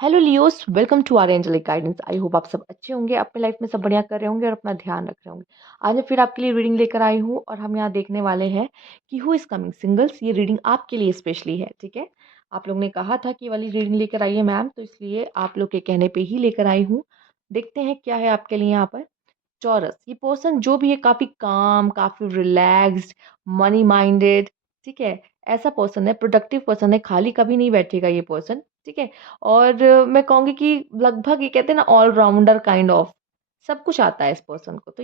Hello Leos, welcome to our angelic guidance. I hope आप सब अच्छे होंगे, अपने लाइफ में सब बढ़िया कर रहे होंगे और अपना ध्यान रख रहे होंगे। आज मैं फिर आपके लिए रीडिंग लेकर आई हूँ और हम यहाँ देखने वाले हैं कि हु इज़ कमिंग सिंगल्स। ये रीडिंग आपके लिए स्पेशली है, ठीक है। आप लोग ने कहा था कि ये वाली रीडिंग लेकर आइए मैम, तो इसलिए आप लोग के कहने पे ही लेकर आई हूँ। देखते हैं क्या है आपके लिए यहाँ पर। चॉरस, ये पर्सन जो भी है काफ़ी काम, काफ़ी रिलैक्स्ड, मनी माइंडेड, ठीक है। ऐसा पर्सन है, प्रोडक्टिव पर्सन है, खाली कभी नहीं बैठेगा ये पर्सन, ठीक है। और मैं कहूँगी कि लगभग ये कहते हैं ना ऑलराउंडर काइंड ऑफ, सब कुछ आता है इस पर्सन को, तो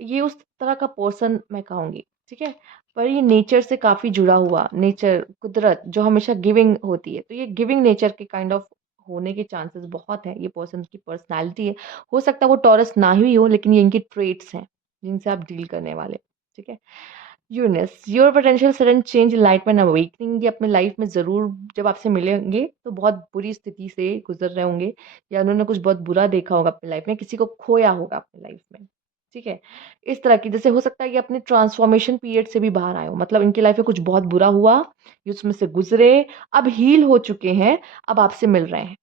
ये उस तरह का पर्सन मैं कहूँगी, ठीक है। पर ये नेचर से काफ़ी जुड़ा हुआ, नेचर, कुदरत जो हमेशा गिविंग होती है, तो ये गिविंग नेचर के काइंड ऑफ होने के चांसेस बहुत हैं। ये पर्सन की पर्सनैलिटी है। हो सकता है वो टॉरस ना ही हो, लेकिन ये इनकी ट्रेट्स हैं जिनसे आप डील करने वाले, ठीक है। यूनिस, your potential sudden change lightman awakening, ये अपने लाइफ में ज़रूर जब आपसे मिलेंगे तो बहुत बुरी स्थिति से गुजर रहे होंगे, या उन्होंने कुछ बहुत बुरा देखा होगा अपनी लाइफ में, किसी को खोया होगा अपनी लाइफ में, ठीक है। इस तरह की, जैसे हो सकता है कि अपने ट्रांसफॉर्मेशन पीरियड से भी बाहर आए हो, मतलब इनकी लाइफ में कुछ बहुत बुरा हुआ, ये उसमें से गुजरे, अब हील हो चुके हैं, अब आपसे मिल रहे हैं,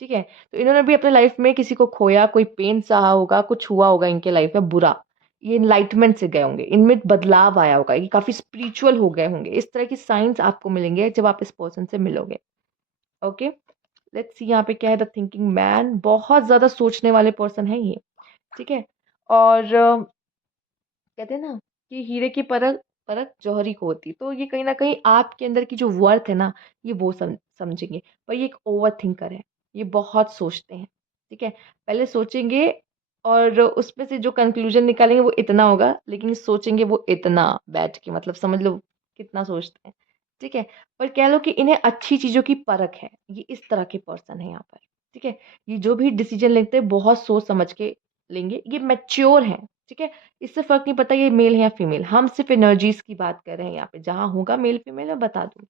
ठीक है। तो इन्होंने भी अपने लाइफ में किसी को खोया, कोई पेन सहा होगा, कुछ हुआ होगा इनके लाइफ में बुरा, ये इनलाइटमेंट से गए होंगे, इनमें बदलाव आया होगा, ये काफी स्पिरिचुअल हो गए होंगे। इस तरह की साइंस आपको मिलेंगे जब आप इस पर्सन से मिलोगे। ओके, लेट्स सी यहाँ पे क्या है। द थिंकिंग मैन, बहुत ज्यादा सोचने वाले पर्सन है ये, ठीक है। और कहते हैं ना कि हीरे की परख परख जौहरी को होती, तो ये कहीं ना कहीं आपके अंदर की जो वर्थ है ना, ये वो समझेंगे। पर ये एक ओवर थिंकर है, ये बहुत सोचते हैं, ठीक है। पहले सोचेंगे और उसमें से जो कंक्लूजन निकालेंगे वो इतना होगा, लेकिन सोचेंगे वो इतना बैठ के, मतलब समझ लो कितना सोचते हैं, ठीक है। पर कह लो कि इन्हें अच्छी चीजों की परख है, ये इस तरह के पर्सन है यहाँ पर, ठीक है। ये जो भी डिसीजन लेते हैं बहुत सोच समझ के लेंगे, ये मैच्योर हैं, ठीक है। इससे फ़र्क नहीं पड़ता ये मेल है या फीमेल, हम सिर्फ़ एनर्जीज़ की बात कर रहे हैं यहाँ पे, जहाँ होगा मेल फीमेल मैं बता दूँगी।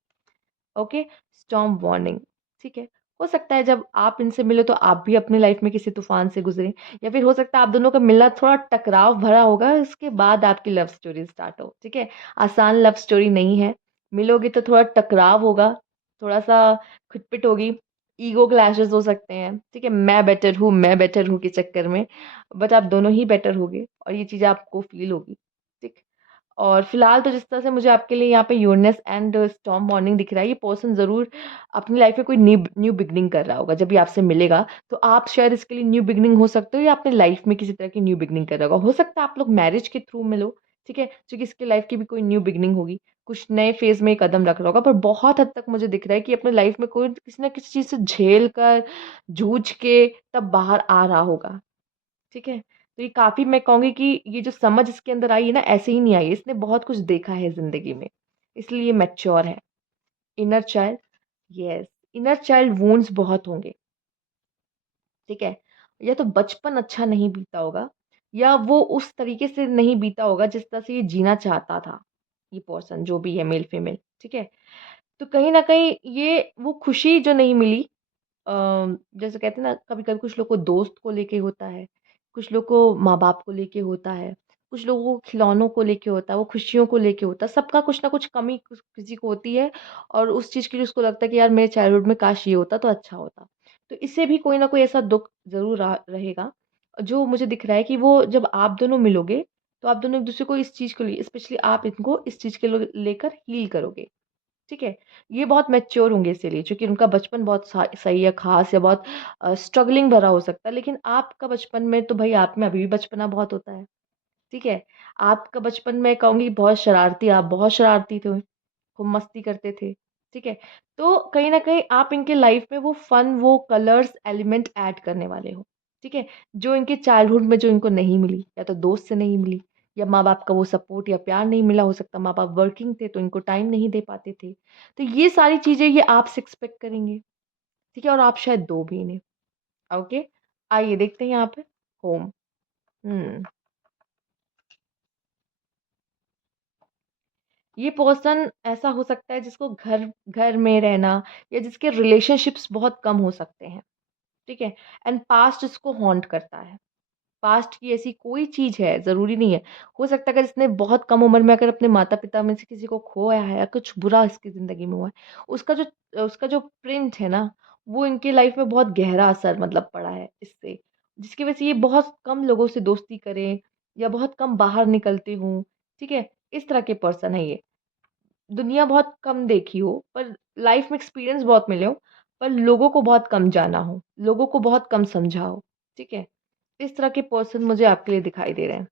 ओके, स्टॉर्म वार्निंग, ठीक है। हो सकता है जब आप इनसे मिले तो आप भी अपनी लाइफ़ में किसी तूफ़ान से गुज़रे, या फिर हो सकता है आप दोनों का मिलना थोड़ा टकराव भरा होगा, उसके बाद आपकी लव स्टोरी स्टार्ट हो, ठीक है। आसान लव स्टोरी नहीं है, मिलोगे तो थोड़ा टकराव होगा, थोड़ा-सा खिटपिट होगी, ईगो क्लैशेज़ हो सकते हैं, ठीक है। मैं बेटर हूँ के चक्कर में, बट आप दोनों ही बेटर होगे और ये चीज़ आपको फ़ील होगी, ठीक। और फिलहाल तो जिस तरह से मुझे आपके लिए यहाँ पे यूरेनस एंड स्टॉर्म वार्निंग दिख रहा है, ये पर्सन ज़रूर अपनी लाइफ में कोई न्यू न्यू बिगनिंग कर रहा होगा। जब ये आपसे मिलेगा तो आप शायद इसके लिए न्यू बिगनिंग हो सकते हो, या अपनी लाइफ में किसी तरह की न्यू बिगनिंग कर रहा होगा। हो सकता है आप लोग मैरिज के थ्रू मिलो, ठीक है, क्योंकि इसकी लाइफ की भी कोई न्यू बिगनिंग होगी, कुछ नए फेज में कदम रख रहा होगा। पर बहुत हद तक मुझे दिख रहा है कि अपने लाइफ में कोई किसी ना किसी चीज़ से झेल कर, जूझ के तब बाहर आ रहा होगा, ठीक है। तो ये काफ़ी, मैं कहूँगी कि ये जो समझ इसके अंदर आई है ना, ऐसे ही नहीं आई है, इसने बहुत कुछ देखा है ज़िंदगी में, इसलिए ये मैच्योर है। Inner child, yes, inner child wounds बहुत होंगे, ठीक है। या तो बचपन अच्छा नहीं बीता होगा, या वो उस तरीके से नहीं बीता होगा जिस तरह से ये जीना चाहता था, ये पर्सन जो भी है मेल फीमेल, ठीक है। तो कहीं न कहीं ये वो खुशी जो नहीं मिली, अ, जैसे कहते हैं ना, कभी-कभी कुछ लोग को दोस्त को लेके होता है, कुछ लोग को माँ-बाप को लेके होता है, कुछ लोगों को खिलौनों को लेके होता है, वो खुशियों को लेके होता है। सबका कुछ ना कुछ कमी किसी को होती है, और उस चीज़ के लिए उसको लगता है कि यार मेरे चाइल्डहुड में काश ये होता तो अच्छा होता। तो इससे भी कोई ना कोई ऐसा दुःख ज़रूर रहेगा, जो मुझे दिख रहा है कि वो जब आप दोनों मिलोगे, तो आप दोनों एक-दूसरे को इस चीज़ के लिए, स्पेशली आप इनको इस चीज़ के लेकर हील करोगे। ठीक है? ये बहुत मैच्योर होंगे इसीलिए, क्योंकि उनका बचपन बहुत सही या ख़ास या बहुत स्ट्रगलिंग भरा हो सकता है, लेकिन आपका बचपन में तो भई आप में अभी भी बचपना बहुत होता है, ठीक है? आपका बचपन मैं कहूँगी बहुत शरारती, आप बहुत शरारती थे, खूब मस्ती करते थे, ठीक है? तो कहीं न कहीं आप इनके लाइफ़ में वो फन, वो कलर्स, एलिमेंट ऐड करने वाले हो, ठीक है? जो इनके चाइल्डहुड में जो इनको नहीं मिली, या तो दोस्त से नहीं मिली, या माँ-बाप का वो सपोर्ट या प्यार नहीं मिला, हो सकता है माँ-बाप वर्किंग थे तो इनको टाइम नहीं दे पाते थे। तो ये सारी चीज़ें ये आपसे एक्सपेक्ट करेंगे, ठीक है? और आप शायद दो भी इन्हें, ओके? आइए देखते हैं यहाँ पे होम। हुँ। ये पर्सन ऐसा हो सकता है जिसको घर घर में रहना, या जिसके रिलेशनशिप्स बहुत कम हो सकते हैं, ठीक है? एंड पास्ट इसको हॉन्ट करता है। पास्ट की ऐसी कोई चीज़ है, ज़रूरी नहीं है। हो सकता है अगर इसने बहुत कम उम्र में अगर अपने माता-पिता में से किसी को खोया है, या कुछ बुरा इसकी ज़िंदगी में हुआ है, उसका जो प्रिंट है ना, वो इनके लाइफ में बहुत गहरा असर मतलब पड़ा है इससे, जिसकी वजह से ये बहुत कम लोगों से दोस्ती करें या बहुत कम बाहर निकलते हों, ठीक है? इस तरह के पर्सन है ये। दुनिया बहुत कम देखी हो, पर लाइफ में एक्सपीरियंस बहुत मिले हो, पर लोगों को बहुत कम जाना हो, लोगों को बहुत कम समझा हो, ठीक है? इस तरह के पर्सन मुझे आपके लिए दिखाई दे रहे हैं।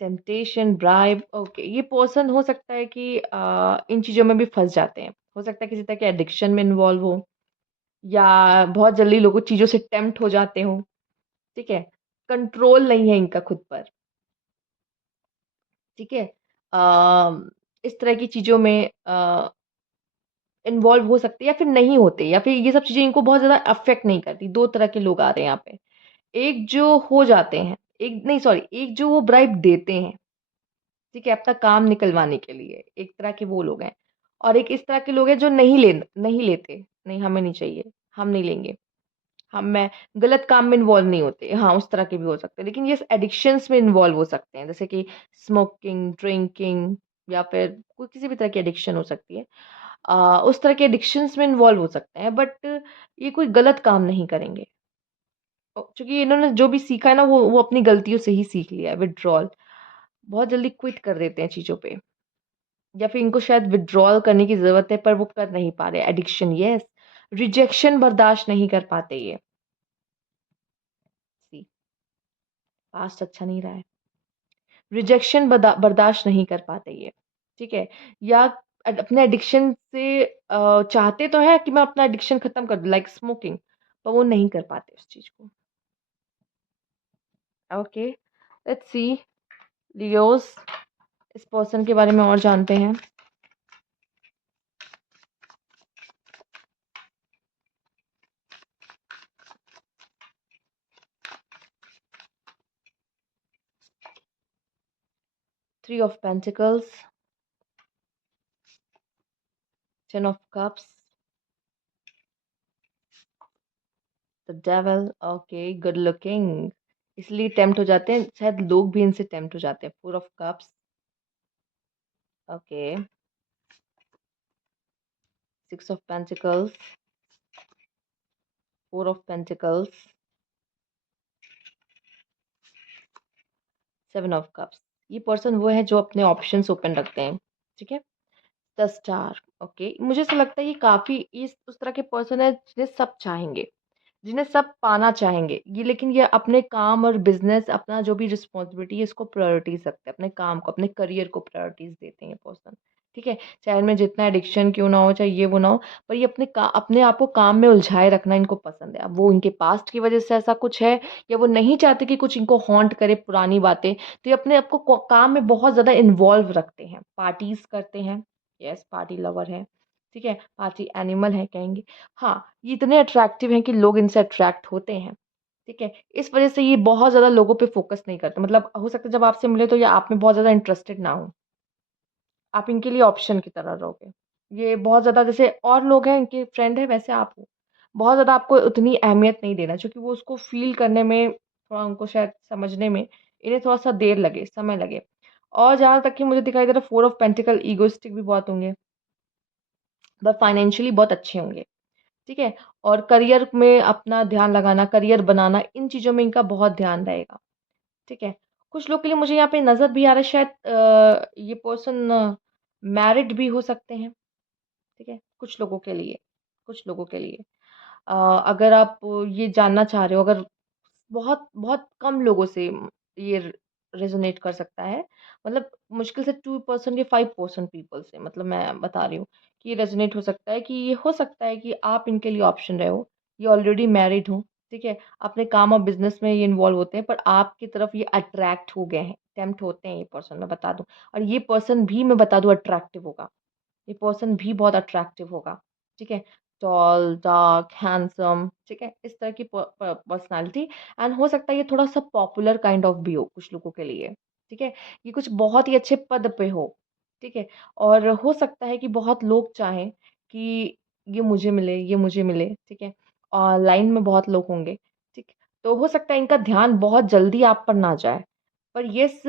टेम्पटेशन, ब्राइब, ओके, ये पर्सन हो सकता है कि इन चीज़ों में भी फँस जाते हैं। हो सकता है किसी तरह के एडिक्शन में इन्वॉल्व हो या बहुत जल्दी लोगों चीज़ों से टेम्प्ट हो जाते हों, ठीक है? कंट्रोल नहीं है इनका खुद पर, ठीक है? इस तरह की चीज़ों में इन्वॉल्व हो सकते हैं या फिर नहीं होते या फिर ये सब चीज़ें इनको बहुत ज़्यादा अफ़ेक्ट नहीं करती। 2 तरह के लोग आ रहे हैं यहाँ पे। एक जो हो जाते हैं, एक नहीं सॉरी एक जो वो ब्राइब देते हैं, ठीक है? अपना काम निकलवाने के लिए, एक तरह के वो लोग हैं। और एक इस तरह के लोग हैं जो नहीं लेते, नहीं हमें नहीं चाहिए, हम नहीं लेंगे। हम मैं गलत काम में इन्वॉल्व नहीं होते। हाँ, उस तरह के भी हो सकते हैं। लेकिन ये एडिक्शंस में इन्वॉल्व हो सकते हैं, जैसे कि स्मोकिंग, ड्रिंकिंग या फिर कोई किसी भी तरह की एडिक्शन हो सकती है। उस तरह के एडिक्शंस में इन्वॉल्व हो सकते हैं, बट ये कोई गलत काम नहीं करेंगे। चूँकि इन्होंने जो भी सीखा है ना, वो अपनी गलतियों से ही सीख लिया है, विथड्रॉल। बहुत जल्दी क्विट कर देते हैं चीज़ों पे, या फिर इनको शायद विथड्रॉल करने की ज़रूरत है, पर वो कर नहीं पा रहे। Addiction, yes. रिजेक्शन बर्दाश्त नहीं कर पाते ये। सी पास्ट अच्छा नहीं रहा है। रिजेक्शन बर्दाश्त नहीं कर पाते ये, ठीक है? या अपने एडिक्शन से चाहते तो हैं कि मैं अपना एडिक्शन खत्म कर दूँ, लाइक स्मोकिंग, पर वो नहीं कर पाते उस चीज़ को। ओके, लेट्स सी लियोज़, इस पर्सन के बारे में और जानते हैं। Three of pentacles, ten of cups, the devil, okay, good looking, इसलिए टेम्प्ट हो जाते हैं, शायद लोग भी इनसे टेम्प्ट हो जाते हैं। Four of cups, okay, six of pentacles, four of pentacles, seven of cups. ये पर्सन वो है जो अपने ऑप्शंस ओपन रखते हैं, ठीक है? द स्टार, ओके, मुझे ऐसा लगता है ये काफ़ी इस उस तरह के पर्सन है जिन्हें सब चाहेंगे, जिन्हें सब पाना चाहेंगे ये, लेकिन ये अपने काम और बिजनेस, अपना जो भी रिस्पॉन्सिबिलिटी है, इसको प्रायोरिटीज रखते हैं, अपने काम को, अपने करियर को प्रायोरिटीज देते हैं ये पर्सन, ठीक है? चाहे इनमें जितना एडिक्शन क्यों ना हो, चाहे ये वो ना हो, पर ये अपने आप को काम में उलझाए रखना इनको पसंद है। अब वो इनके पास्ट की वजह से ऐसा कुछ है, या वो नहीं चाहते कि कुछ इनको हॉन्ट करे पुरानी बातें, तो ये अपने आप को काम में बहुत ज़्यादा इन्वॉल्व रखते हैं, पार्टीज करते हैं, यस, पार्टी लवर है, ठीक है? पार्टी एनिमल है कहेंगे। हाँ, ये इतने अट्रैक्टिव हैं कि लोग इनसे अट्रैक्ट होते हैं, ठीक है? इस वजह से ये बहुत ज़्यादा लोगों पे फ़ोकस नहीं करते, मतलब हो सकता है जब आपसे मिले तो ये आप में बहुत ज़्यादा इंटरेस्टेड ना हो। आप इनके लिए ऑप्शन की तरह रहोगे। ये बहुत ज़्यादा, जैसे और लोग हैं इनके फ्रेंड हैं, वैसे आप हो। बहुत ज़्यादा आपको उतनी अहमियत नहीं देना, क्योंकि वो उसको फ़ील करने में, थोड़ा उनको शायद समझने में इन्हें थोड़ा-सा देर लगे, समय लगे। और जहाँ तक कि मुझे दिखाई दे रहा है, फोर ऑफ पेंटिकल, ईगोइस्टिक भी बहुत होंगे, बट फाइनेंशियली बहुत अच्छे होंगे। ठीक है? और करियर में अपना ध्यान लगाना, करियर बनाना, इन चीज़ों में इनका बहुत ध्यान रहेगा, ठीक है? कुछ लोग के लिए मुझे यहाँ पे नज़र भी आ रहा है, शायद ये पर्सन मैरिड भी हो सकते हैं, ठीक है? कुछ लोगों के लिए। अ, अगर आप ये जानना चाह रहे हो, अगर बहुत बहुत कम लोगों से ये रेज़ोनेट कर सकता है। मतलब मुश्किल से 2% या 5% पीपल से, मतलब मैं बता रही हूँ कि ये रेज़ोनेट हो सकता है, कि ये हो सकता है कि आप इनके लिए ऑप्शन रहे हो। ये ऑलरेडी मैरिड हो, ठीक है? अपने काम और बिज़नेस में ये इन्वॉल्व होते हैं, पर आपकी तरफ ये अट्रैक्ट हो गए हैं, टेम्प्ट होते हैं ये पर्सन, मैं बता दूँ। और ये पर्सन भी, मैं बता दूँ, अट्रैक्टिव होगा। ये पर्सन भी बहुत अट्रैक्टिव होगा, ठीक है? टॉल, डार्क, हैंडसम, ठीक है? इस तरह की पर्सनैलिटी, एंड हो सकता है ये थोड़ा-सा पॉपुलर काइंड ऑफ भी हो कुछ लोगों के लिए, ठीक है? ये कुछ बहुत ही अच्छे पद पे हो, ठीक है? और हो सकता है कि बहुत लोग चाहें कि ये मुझे मिले, ये मुझे मिले, ठीक है? लाइन में बहुत लोग होंगे, ठीक? तो हो सकता है इनका ध्यान बहुत जल्दी आप पर ना जाए। पर येस,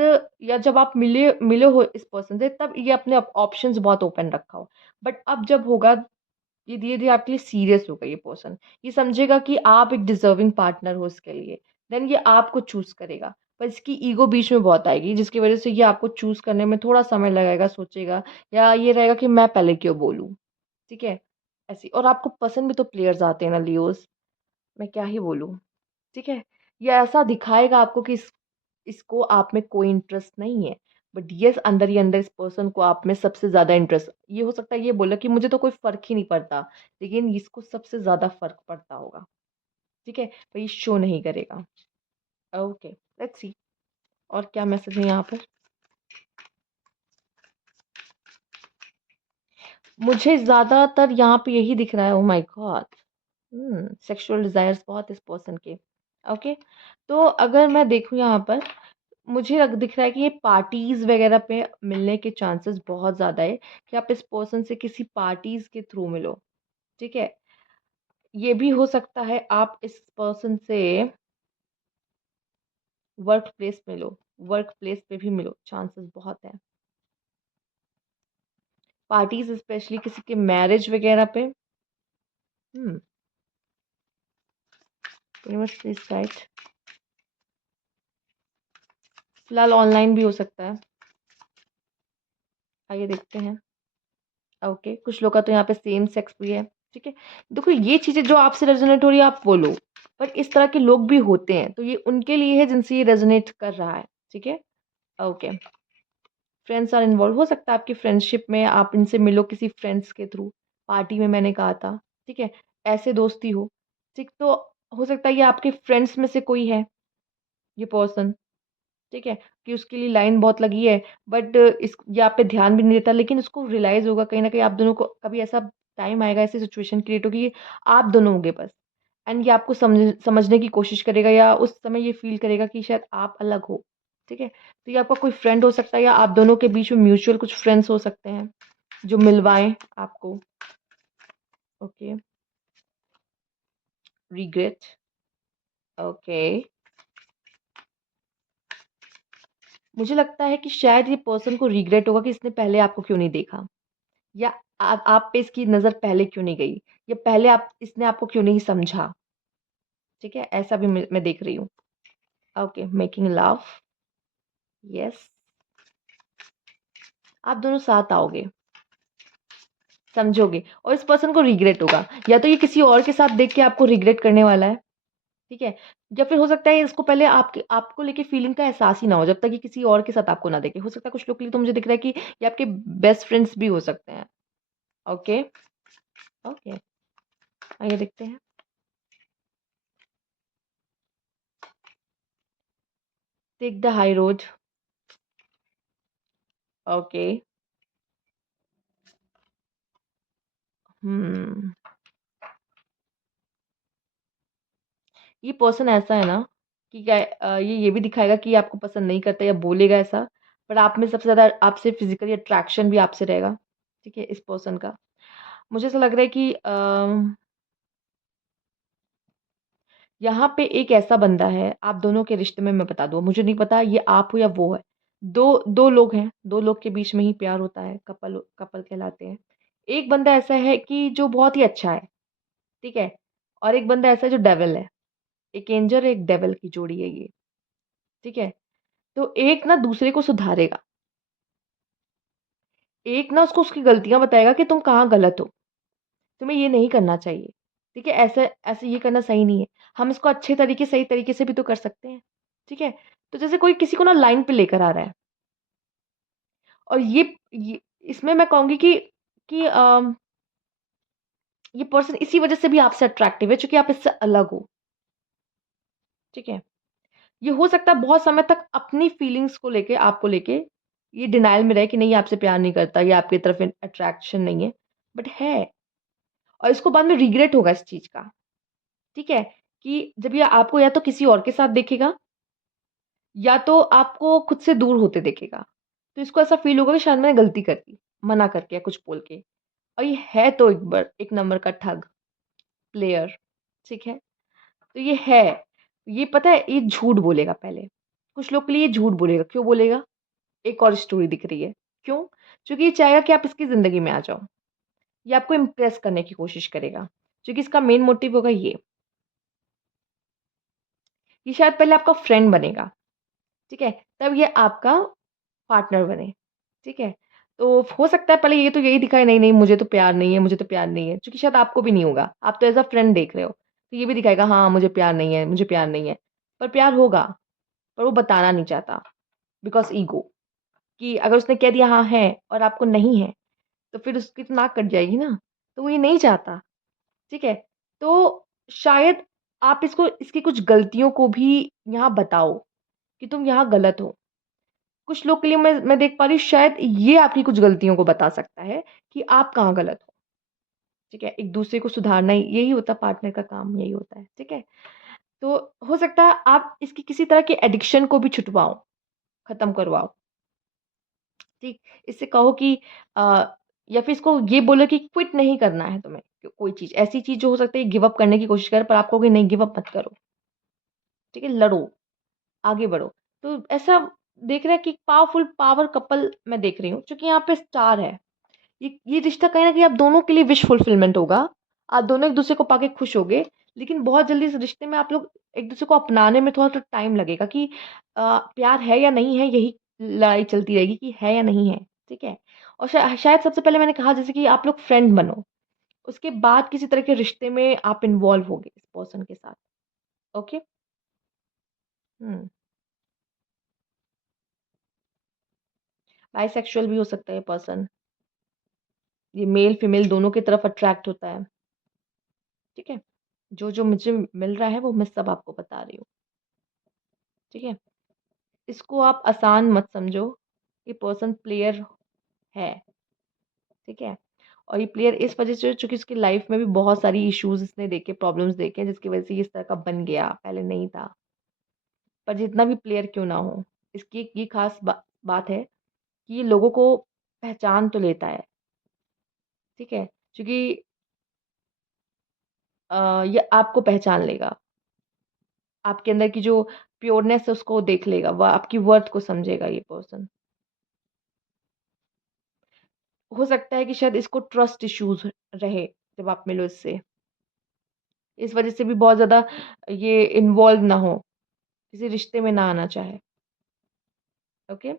या जब आप मिले मिले हो इस पर्सन से, तब ये अपने ऑप्शंस बहुत ओपन रखा हो। बट अब जब होगा, ये धीरे-धीरे आपके लिए सीरियस होगा ये पर्सन। ये समझेगा कि आप एक डिज़र्विंग पार्टनर हो इसके लिए। देन ये आपको चूज़ करेगा। पर इसकी ईगो बीच में बहुत आएगी जिसकी वज़ह से ये आपको चूज़ करने में थोड़ा समय लगेगा, सोचेगा या ये रहेगा कि मैं पहले क्यों बोलूँ, ठीक है? ऐसे और आपको पसंद भी तो प्लेयर्स आते हैं ना लियोज़, मैं क्या ही बोलूँ, ठीक है? ये ऐसा दिखाएगा आपको कि इसको आप में कोई इंटरेस्ट नहीं है। बट येस अंदर ही अंदर इस पर्सन को आप में सबसे ज़्यादा इंटरेस्ट ये हो सकता है ये बोले कि मुझे तो कोई फ़र्क ही नहीं पड़ता, लेकिन इसको सबसे ज़्यादा फ़र्क पड़ता होगा, ठीक है? पर ये शो नहीं करेगा। ओके, लेट्स सी और क्या मैसेज है यहाँ पर? मुझे ज़्यादातर यहाँ पे यही दिख रहा है, oh my God! Sexual desires बहुत इस पर्सन के। ओके, तो अगर मैं देखूँ यहाँ पर मुझे दिख रहा है कि ये पार्टीज़ वगैरह पे मिलने के चांसेस बहुत ज़्यादा है कि आप इस पर्सन से किसी पार्टीज़ के थ्रू मिलो, ठीक है? ये भी हो सकता है आप इस पर्सन से वर्क प्लेस मिलो, वर्क प्लेस पे भी मिलो, चांसेस बहुत है। पार्टीज़ स्पेशली किसी के मैरिज वगैरह पे हुँ, यूनिवर्स प्लीज़ गाइड फिलहाल ऑनलाइन भी हो सकता है। आइए देखते हैं। ओके, कुछ लोग का तो यहाँ पे सेम सेक्स भी है, ठीक है? देखो ये चीज़ें जो आपसे रेज़ोनेट हो रही है आप वो लो, पर इस तरह के लोग भी होते हैं, तो ये उनके लिए है जिनसे ये रेज़ोनेट कर रहा है, ठीक है? ओके, फ्रेंड्स आर इन्वॉल्व हो सकता है आपकी फ्रेंडशिप में आप इनसे मिलो किसी फ्रेंड्स के थ्रू, पार्टी में मैंने कहा था, ठीक है? ऐसे दोस्ती हो, ठीक? तो हो सकता है ये आपके फ्रेंड्स में से कोई है, ये पर्सन। ठीक है? कि उसके लिए लाइन बहुत लगी है बट इस ये आप पे ध्यान भी नहीं देता लेकिन उसको रियलाइज़ होगा कहीं न कहीं आप दोनों को कभी ऐसा टाइम आएगा, ऐसी सिचुएशन क्रिएट होगी कि आप दोनों होंगे बस एंड ये आपको समझने की कोशिश करेगा या उस समय ये फ़ील करेगा कि शायद आप अलग हो, ठीक है? तो ये आपका कोई फ्रेंड हो सकता है या आप दोनों के बीच में म्यूचुअल कुछ फ्रेंड्स हो सकते हैं, जो मिलवाएँ आपको। Okay, regret, okay. मुझे लगता है कि शायद ये पर्सन को रिग्रेट होगा कि इसने पहले आपको क्यों नहीं देखा। या आप पे इसकी नज़र पहले क्यों नहीं गई? या पहले आप इसने आपको क्यों नहीं समझा? ठीक है? ऐसा भी मैं देख रही हूँ। Okay, making love, yes. आप दोनों साथ आओगे, समझोगे और इस पर्सन को रिग्रेट होगा। या तो ये किसी और के साथ देख के आपको रिग्रेट करने वाला है, ठीक है? या फिर हो सकता है इसको पहले आपको लेके फीलिंग का एहसास ही ना हो, जब तक ये किसी और के साथ आपको ना देखे। हो सकता है कुछ लोग के लिए तो मुझे दिख रहा है कि ये आपके बेस्ट फ्रेंड्स भी हो सकते हैं। Okay, okay. आइए देखते हैं। Take the high road, okay. हुँ। ये पर्सन ऐसा है ना कि क्या ये भी दिखाएगा कि ये आपको पसंद नहीं करता या बोलेगा ऐसा, पर आप में सबसे ज़्यादा आपसे फिज़िकली अट्रैक्शन भी आपसे रहेगा, ठीक है, इस पर्सन का। मुझे ऐसा लग रहा है कि यहाँ पे एक ऐसा बंदा है, आप दोनों के रिश्ते में मैं बता दूँ, मुझे नहीं पता ये आप हो या वो है। 2 लोग हैं, 2 लोग के बीच में ही प्यार होता है, कपल कपल कहलाते हैं। एक बंदा ऐसा है कि जो बहुत ही अच्छा है, ठीक है? और एक बंदा ऐसा है जो डेविल है। एक एंजल एक डेविल की जोड़ी है ये, ठीक है? तो एक ना दूसरे को सुधारेगा, एक ना उसको उसकी गलतियाँ बताएगा कि तुम कहाँ गलत हो, तुम्हें ये नहीं करना चाहिए, ठीक है? ऐसे ऐसे ये करना सही नहीं है। हम इसको अच्छे तरीके सही तरीके से भी तो कर सकते हैं, ठीक है? तो जैसे कोई किसी को ना लाइन पे लेकर आ रहा है और ये इसमें मैं कहूँगी कि ये पर्सन इसी वज़ह से भी आपसे अट्रैक्टिव है चूँकि आप इससे अलग हो, ठीक है? ये हो सकता है बहुत समय तक अपनी फीलिंग्स को लेके आपको लेके ये डिनायल में रहे कि नहीं ये आपसे प्यार नहीं करता, ये आपकी तरफ अट्रैक्शन नहीं है, बट है और इसको बाद में रिग्रेट होगा इस चीज़ का, ठीक है? कि जब ये आपको या तो किसी और के साथ देखेगा या तो आपको खुद से दूर होते देखेगा। तो इसको ऐसा फ़ील होगा कि शायद मैंने गलती कर दी, मना करके या कुछ बोल के और ये है तो एक नंबर का ठग, प्लेयर, ठीक है? तो ये है, ये पता है ये झूठ बोलेगा पहले, कुछ लोग के लिए ये झूठ बोलेगा, क्यों बोलेगा? एक और स्टोरी दिख रही है। क्यों? क्योंकि ये चाहेगा कि आप इसकी ज़िंदगी में आ जाओ। ये आपको इम्प्रेस करने की कोशिश करेगा, क्योंकि इसका मेन मोटिव होगा ये शायद पहले आपका फ्रेंड बनेगा, ठीक है? तब ये आपका पार्टनर बने, ठीक है? तो हो सकता है पहले ये तो यही दिखाए नहीं, नहीं मुझे तो प्यार नहीं है, मुझे तो प्यार नहीं है, क्योंकि शायद आपको भी नहीं होगा, आप तो एज़ अ फ्रेंड देख रहे हो। तो ये भी दिखाएगा हाँ, मुझे प्यार नहीं है, मुझे प्यार नहीं है, पर प्यार होगा, पर वो बताना नहीं चाहता बिकॉज़ ईगो, कि अगर उसने कह दिया हाँ है और आपको नहीं है, तो फिर उसकी तो नाक कट जाएगी ना, तो वो ये नहीं चाहता, ठीक है? तो शायद आप इसको इसकी कुछ गलतियों को भी यहाँ बताओ कि तुम यहाँ गलत हो। कुछ लोग के लिए मैं देख पा रही हूँ शायद ये आपकी कुछ गलतियों को बता सकता है कि आप कहाँ गलत हो, ठीक है? एक-दूसरे को सुधारना ही यही होता है पार्टनर का काम यही होता है, ठीक है? तो हो सकता है आप इसकी किसी तरह के एडिक्शन को भी छुटवाओ, खत्म करवाओ, ठीक? इससे कहो कि अ, या फिर इसको ये बोलो कि क्विट नहीं करना है तुम्हें, कोई चीज़, ऐसी चीज़ जो हो सकता है गिव अप करने की कोशिश करे पर आप कहोगे नहीं गिव अप मत करो, ठीक है? लड़ो, आगे बढ़ो। तो ऐसा देख रहा है कि पावरफुल पावर कपल मैं देख रही हूँ, क्योंकि यहाँ पे स्टार है। ये रिश्ता कहीं न कहीं आप दोनों के लिए विश फुलफिलमेंट होगा। आप दोनों एक-दूसरे को पाके खुश होगे, लेकिन बहुत जल्दी इस रिश्ते में आप लोग एक-दूसरे को अपनाने में थोड़ा-सा टाइम लगेगा कि प्यार है या नहीं है, यही लड़ाई चलती रहेगी कि है या नहीं है, ठीक है? और शायद सबसे पहले मैंने कहा जैसे कि आप लोग फ्रेंड बनो, उसके बाद किसी तरह के रिश्ते में आप इन्वॉल्व होगे इस पर्सन के साथ, ओके? हुँ। बाइसेक्सुअल भी हो सकता है ये पर्सन, ये मेल फीमेल दोनों की तरफ अट्रैक्ट होता है, ठीक है? जो-जो मुझे मिल रहा है वो मैं सब आपको बता रही हूँ, ठीक है? इसको आप आसान मत समझो, ये पर्सन प्लेयर है, ठीक है? और ये प्लेयर इस वज़ह से चूँकि उसकी लाइफ़ में भी बहुत सारी इश्यूज़ इसने देखे, प्रॉब्लम्स देखे हैं जिसकी वज़ह से ये इस तरह का बन गया, पहले नहीं था। पर जितना भी प्लेयर क्यों ना हो, इसकी एक ये ख़ास बात है कि ये लोगों को पहचान तो लेता है, ठीक है? क्योंकि ये आपको पहचान लेगा, आपके अंदर की जो प्योरनेस है उसको देख लेगा, वो आपकी वर्थ को समझेगा ये पर्सन। हो सकता है कि शायद इसको ट्रस्ट इश्यूज़ रहे जब आप मिलो इससे। इस वज़ह से भी बहुत ज़्यादा ये इन्वॉल्व ना हो, किसी रिश्ते में ना आना चाहे, ओके?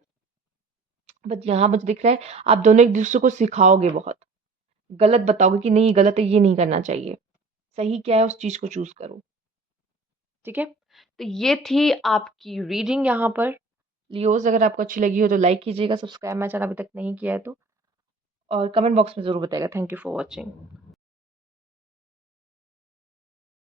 बट यहाँ मुझे दिख रहा है आप दोनों एक-दूसरे को सिखाओगे बहुत, गलत बताओगे कि नहीं ये गलत है, ये नहीं करना चाहिए। सही क्या है उस चीज़ को चूज़ करो, ठीक है? तो ये थी आपकी रीडिंग यहाँ पर। लियोज़ अगर आपको अच्छी लगी हो तो लाइक कीजिएगा, सब्सक्राइब मेरा चैनल अभी तक नहीं किया है तो और कमेंट बॉक्स में ज़रूर बताइएगा। Thank you for watching.